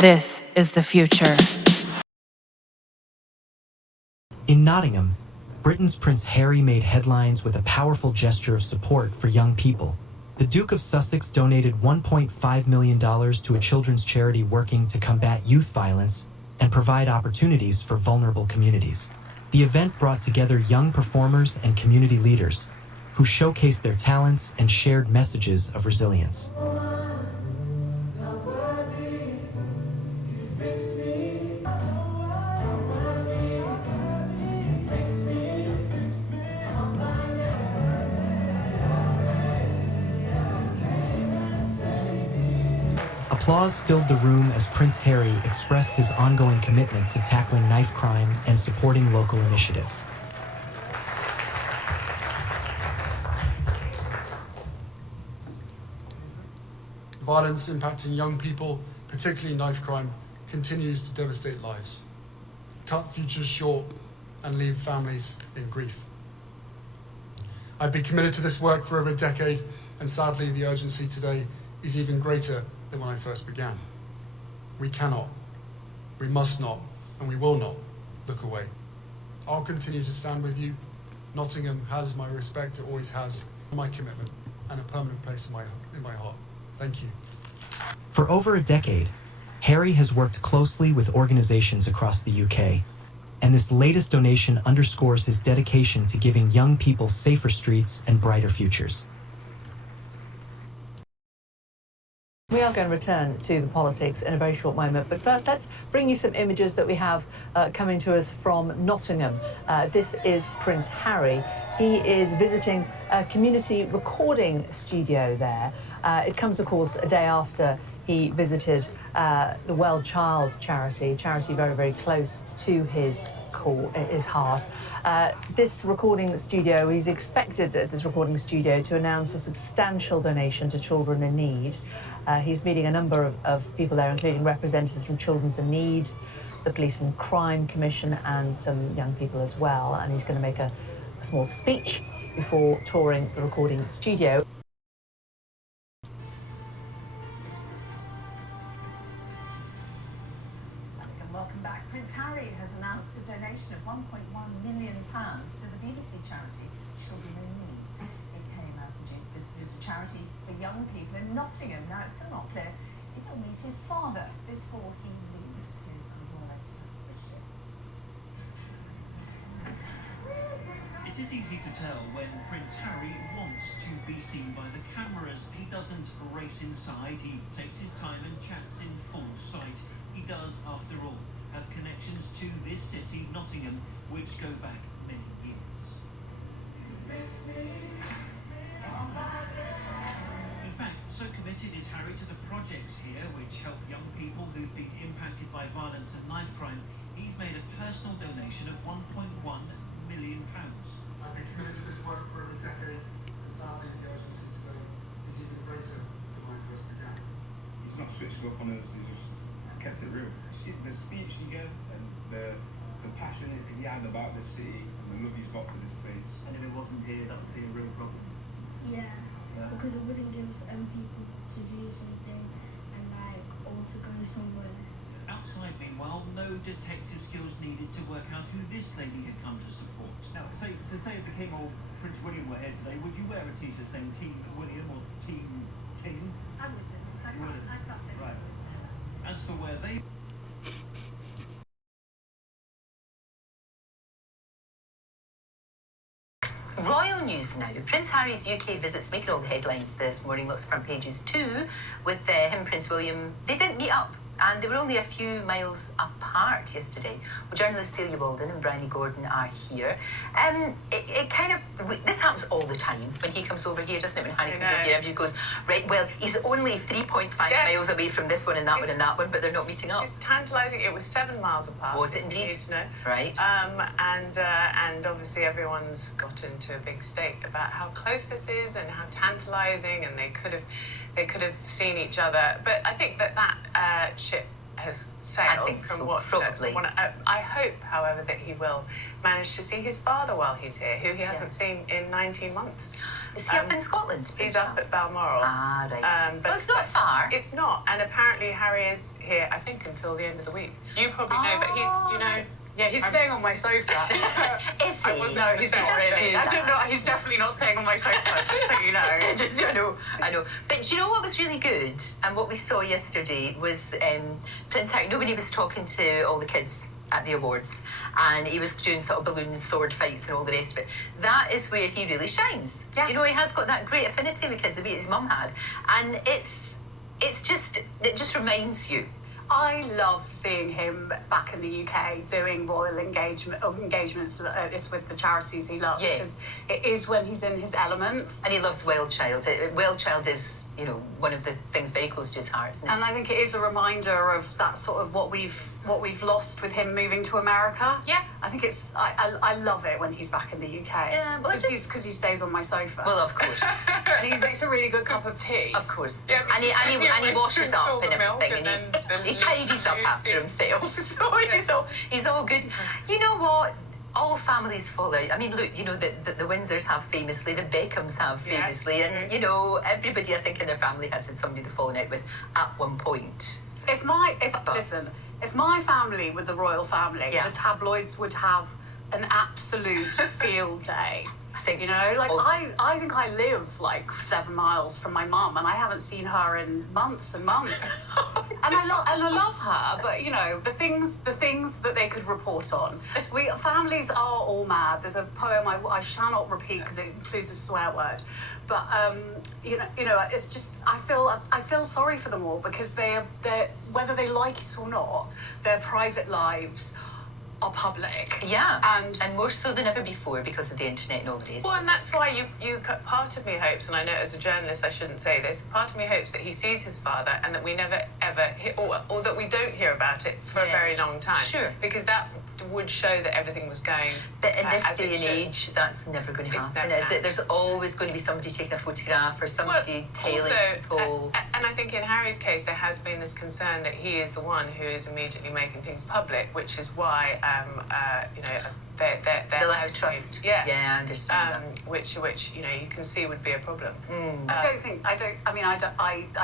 This is the future. In Nottingham, Britain's Prince Harry made headlines with a powerful gesture of support for young people. The Duke of Sussex donated $1.5 million to a children's charity working to combat youth violence and provide opportunities for vulnerable communities. The event brought together young performers and community leaders who showcased their talents and shared messages of resilience. Applause filled the room as Prince Harry expressed his ongoing commitment to tackling knife crime and supporting local initiatives. Violence impacting young people, particularly knife crime, continues to devastate lives, cut futures short, and leave families in grief. I've been committed to this work for over a decade, and sadly the urgency today is even greater than when I first began. We cannot, we must not, and we will not look away. I'll continue to stand with you. Nottingham has my respect, it always has, my commitment, and a permanent place in my heart. Thank you. For over a decade, Harry has worked closely with organizations across the UK, and this latest donation underscores his dedication to giving young people safer streets and brighter futures. We are going to return to the politics in a very short moment, but first let's bring you some images that we have coming to us from Nottingham. This is Prince Harry. He is visiting a community recording studio there. It comes, of course, a day after he visited the Well Child charity very, very close to his heart. This recording studio, he's expected at this recording studio to announce a substantial donation to children in need. He's meeting a number of people there, including representatives from Children's in Need, the Police and Crime Commission, and some young people as well. And he's going to make a small speech before touring the recording studio. Welcome back. Prince Harry has announced a donation of £1.1 million to the BBC charity Children in Need. UK messaging visited a charity for young people in Nottingham. Now, it's still not clear if he'll meet his father before he leaves his unrelated ship. It is easy to tell when Prince Harry wants to be seen by the cameras. He doesn't race inside, he takes his time and chats in full sight. He does, after all, have connections to this city, Nottingham, which go back many years. In fact, so committed is Harry to the projects here, which help young people who've been impacted by violence and knife crime. He's made a personal donation of £1.1 million. I've been committed to this work for over a decade, and sadly the urgency today is even greater than when I first began. He's not switched up on us, he's just kept it real. See, the speech he gave and the passion he had about this city and the love he's got for this place. And if it wasn't here, that would be a real problem. Yeah, because it wouldn't give people to do something and or to go somewhere. Outside, meanwhile, no detective skills needed to work out who this lady had come to support. Now, say it became all Prince William were here today, would you wear a t-shirt saying Team William or Team King? I wouldn't, so I can't say. Right. As for where they... Royal news now. Prince Harry's UK visits making all the headlines this morning. Lots of front pages too, with him and Prince William. They didn't meet up, and they were only a few miles apart yesterday. Well, journalist Celia Walden and Bryony Gordon are here. This happens all the time when he comes over here, doesn't it? When Harry comes over here, he goes, right, well, he's only 3.5 miles away from this one and that one and that one, but they're not meeting up. It's tantalising. It was 7 miles apart. Was it indeed? You need to know. Right. And obviously everyone's got into a big state about how close this is and how tantalising, and they could have seen each other. But I think that ship has sailed. think from so, what, probably. I hope, however, that he will manage to see his father while he's here, who he hasn't seen in 19 months. Is he up in Scotland? He's up at Balmoral. Ah, right. Well, it's not far. It's not, and apparently Harry is here, I think, until the end of the week. You probably know, but he's, you know... Yeah, he's staying on my sofa. Is he? No, he's not really. I don't know. He's definitely not staying on my sofa, just so you know. I know. But do you know what was really good? And what we saw yesterday was Prince Harry. Nobody was talking to all the kids at the awards, and he was doing sort of balloon sword fights and all the rest of it. That is where he really shines. Yeah. You know, he has got that great affinity with kids, the way his mum had, and it just reminds you. I love seeing him back in the UK doing royal engagements with the charities he loves. Because it is when he's in his element. And he loves Wild Child. Wild Child is, you know, one of the things very close to his heart, isn't it? And I think it is a reminder of that sort of what we've lost with him moving to America. Yeah. I think it's I love it when he's back in the UK. Yeah, well, because he stays on my sofa. Well, of course. And he makes a really good cup of tea. Of course. Yeah, and he washes up and everything, and he tidies up after himself. So he's all good. You know what? All families fall out. I mean, look, you know, the Windsors have famously, the Beckhams have famously, and, you know, everybody, I think, in their family has had somebody they've fallen out with at one point. If my family were the royal family, the tabloids would have an absolute field day. I think, you know, like I think I live like 7 miles from my mum, and I haven't seen her in months and months. and I love her, but you know, the things that they could report on. Families are all mad. There's a poem I shall not repeat because it includes a swear word, but you know, it's just I feel sorry for them all because they're whether they like it or not, their private lives are public. Yeah, and more so than ever before because of the internet and all the rest. Well, and that's why you part of me hopes, and I know as a journalist I shouldn't say this, part of me hopes that he sees his father and that we never ever or that we don't hear about it for a very long time. Sure. Because that would show that everything was going but in this as day it and should. age, that's never going to It's happen, never is it? There's always going to be somebody taking a photograph or somebody telling people. And I think in Harry's case, there has been this concern that he is the one who is immediately making things public, which is why, you know, the lack of trust. Yeah, I understand that. Which you know you can see would be a problem. I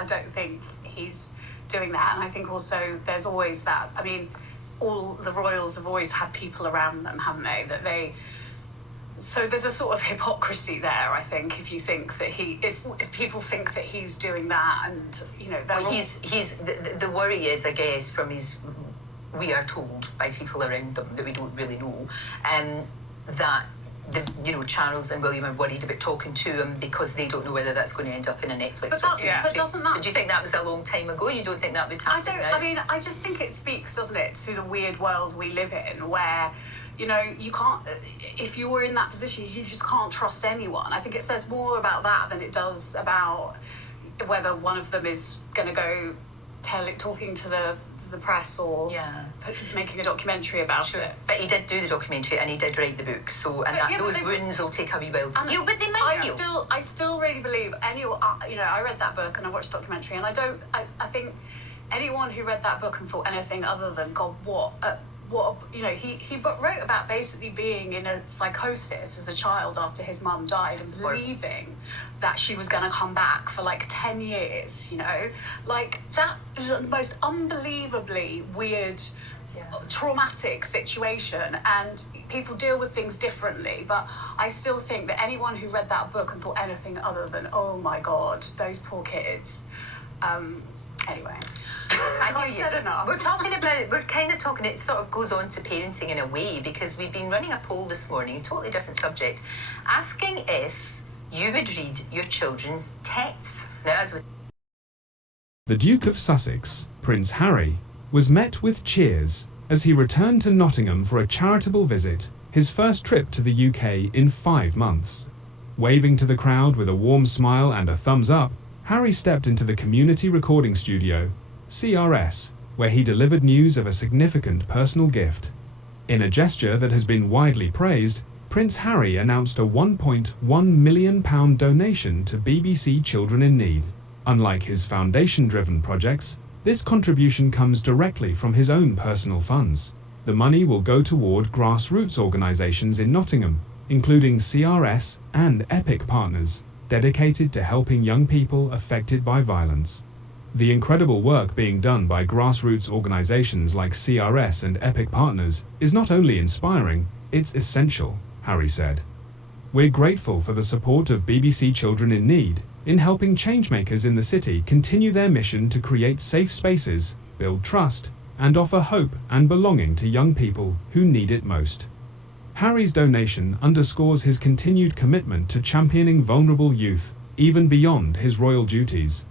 don't think he's doing that, and I think also there's always that. I mean, all the royals have always had people around them, haven't they? So there's a sort of hypocrisy there, I think, if you think that if people think that he's doing that, and you know, he's the worry is, I guess, from his. We are told by people around them that we don't really know, that Charles and William are worried about talking to him because they don't know whether that's going to end up in a Netflix documentary. But doesn't that? Do you think that was a long time ago? You don't think that would happen? I mean, I just think it speaks, doesn't it, to the weird world we live in, where you know you can't. If you were in that position, you just can't trust anyone. I think it says more about that than it does about whether one of them is going to go talking to the press or making a documentary about it. But he did do the documentary and he did write the book, so those wounds will take a wee while to heal, but they might heal. I still really believe anyone. You know, I read that book and I watched the documentary, and I think anyone who read that book and thought anything other than God, what you know, he wrote about basically being in a psychosis as a child after his mum died and believing that she was going to come back for like 10 years, you know, like that is the most unbelievably weird, traumatic situation, and people deal with things differently, but I still think that anyone who read that book and thought anything other than, oh my God, those poor kids, anyway. I've said enough. We're kind of talking, it sort of goes on to parenting in a way, because we've been running a poll this morning, totally different subject, asking if you would read your children's texts. The Duke of Sussex, Prince Harry, was met with cheers as he returned to Nottingham for a charitable visit, his first trip to the UK in 5 months. Waving to the crowd with a warm smile and a thumbs up, Harry stepped into the community recording studio, CRS, where he delivered news of a significant personal gift. In a gesture that has been widely praised, Prince Harry announced a £1.1 million donation to BBC Children in Need. Unlike his foundation-driven projects, This contribution comes directly from his own personal funds. The money will go toward grassroots organisations in Nottingham, including CRS and EPIC Partners, dedicated to helping young people affected by violence. The incredible work being done by grassroots organisations like CRS and EPIC Partners is not only inspiring, it's essential, Harry said. We're grateful for the support of BBC Children in Need in helping changemakers in the city continue their mission to create safe spaces, build trust, and offer hope and belonging to young people who need it most. Harry's donation underscores his continued commitment to championing vulnerable youth, even beyond his royal duties.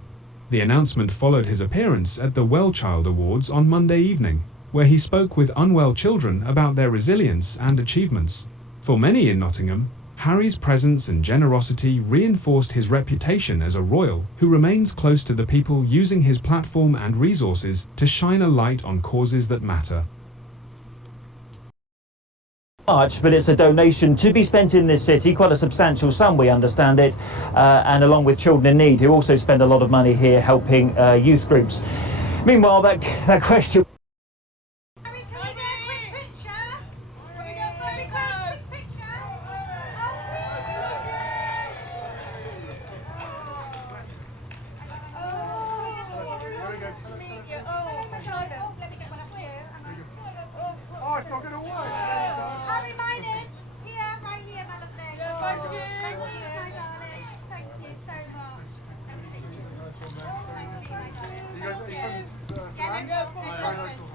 The announcement followed his appearance at the Well Child Awards on Monday evening, where he spoke with unwell children about their resilience and achievements. For many in Nottingham, Harry's presence and generosity reinforced his reputation as a royal who remains close to the people, using his platform and resources to shine a light on causes that matter. But it's a donation to be spent in this city, quite a substantial sum, we understand it, and along with Children in Need, who also spend a lot of money here helping youth groups. Meanwhile, that question... Oh, it's not going to work. Harry, mine is here, right here, my lovely. Thank you. Thank you, my darling. Thank you so much. Nice to meet you, my darling. You guys are from Salams?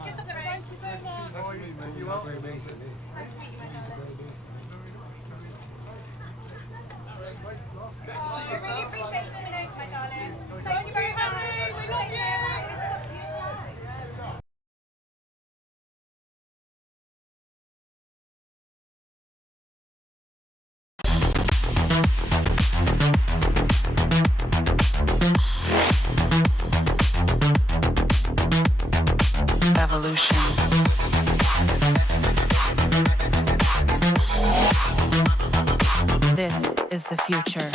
Just up the road. Thank you so much. How are you? You well? Nice to meet you, my darling. I really appreciate you coming out, my darling. Thank you very much. We love you. Evolution. This is the future.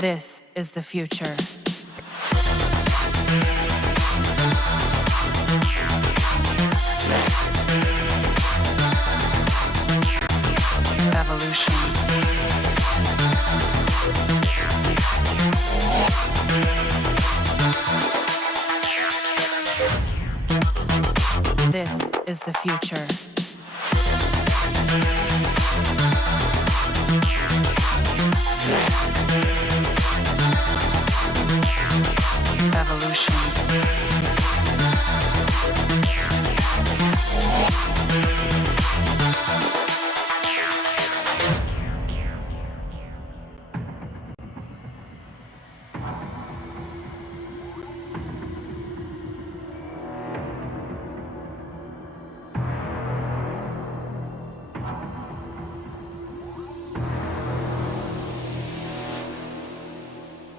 This is the future. Evolution. This is the future.